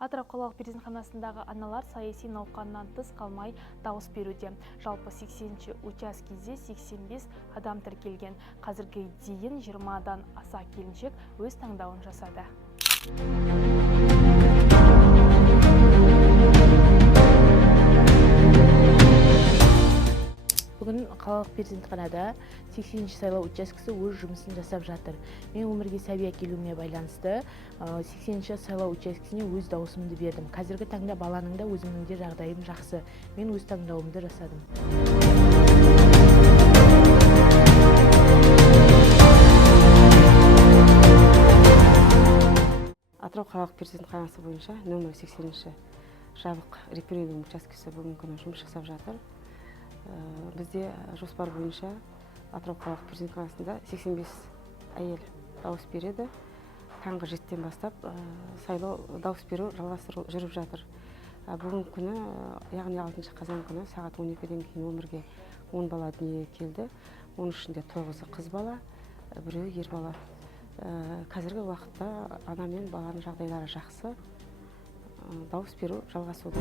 Атырау қалалық перзентханасындағы аналар саяси науқаннан тыс қалмай дауыс беруде. Жалпы 80-ші учаскеде 85 адам тіркелген. Қазірге дейін 20-дан аса келіншек өз таңдауын жасады. Бүгін қалалық перзентханада 80-ші сайлау учаскесі өз жұмысын жасап жатыр. Мен өмірге сәби әкелуіме байланысты 80-ші сайлау учаскесіне өз дауысымды бердім. Қазіргі таңда баланың да өзімнің де жағдайым жақсы. Мен өз таңдауымды жасадым. Атырау қалалық перзентханасы бойынша нөмір 80-ші жабық референдум учаскесі бүгінгі күні жұмыс жасап жатыр. Бізде жоспар бойынша Атырау қалалық перзентханасында 85 әйел дауыс береді. Таңғы 7-тен бастап дауыс беру жалғастырылып жүріп жатыр. Бүгінгі күні, яғни 6 қазан күні сағат 12-ден кейін өмірге 10 бала дүниеге келді. Оның ішінде 9-ы қыз бала, 1-і ер бала. Қазіргі уақытта ана мен баланың жағдайлары жақсы. Дауыс беру жалғасуда.